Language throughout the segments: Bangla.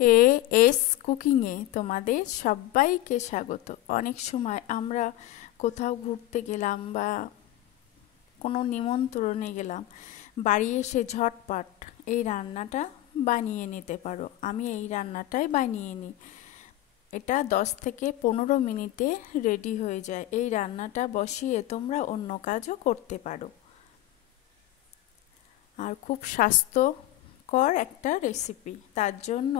এএস কুকিংয়ে তোমাদের সবাইকে স্বাগত। অনেক সময় আমরা কোথাও ঘুরতে গেলাম বা কোনো নিমন্ত্রণে গেলাম, বাড়ি এসে ঝটপট এই রান্নাটা বানিয়ে নিতে পারো। আমি এই রান্নাটাই বানিয়ে নিই। এটা 10 থেকে 15 মিনিটে রেডি হয়ে যায়। এই রান্নাটা বসিয়ে তোমরা অন্য কাজও করতে পারো। আর খুব স্বাস্থ্যকর একটা রেসিপি। তার জন্য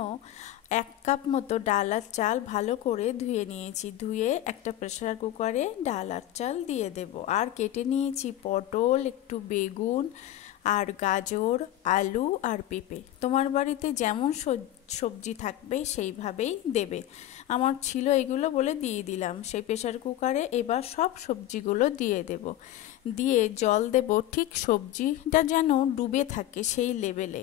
1 কাপ মতো ডাল আর চাল ভালো করে ধুয়ে নিয়েছি। ধুয়ে একটা প্রেসার কুকারে ডাল আর চাল দিয়ে দেব। আর কেটে নিয়েছি পটল, একটু বেগুন আর গাজর, আলু আর পেঁপে। তোমার বাড়িতে যেমন সবজি থাকবে সেইভাবেই দেবে। আমার ছিল এগুলো বলে দিয়ে দিলাম সেই প্রেসার কুকারে। এবার সব সবজিগুলো দিয়ে দেব। দিয়ে জল দেব ঠিক সবজিটা যেন ডুবে থাকে সেই লেভেলে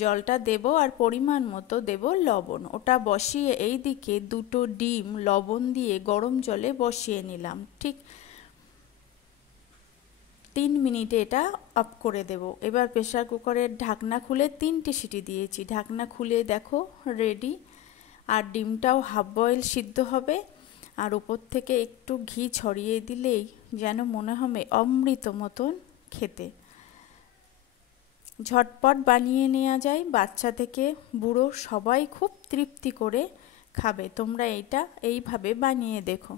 জলটা দেব। আর পরিমাণ মতো দেব লবণ। ওটা বসিয়ে এই দিকে 2টো ডিম লবণ দিয়ে গরম জলে বসিয়ে নিলাম। ঠিক 3 মিনিটে এটা অফ করে দেব। এবার প্রেসার কুকারের ঢাকনা খুলে 3টে সিটি দিয়েছি। ঢাকনা খুলে দেখো রেডি। আর ডিমটাও হাফ বয়েল সিদ্ধ হবে। আর উপর থেকে একটু ঘি ছড়িয়ে দিলেই যেন মনে হবে অমৃত মতন খেতে। ঝটপট বানিয়ে নেওয়া যায়। বাচ্চা থেকে বুড়ো সবাই খুব তৃপ্তি করে খাবে। তোমরা এটা এইভাবে বানিয়ে দেখো।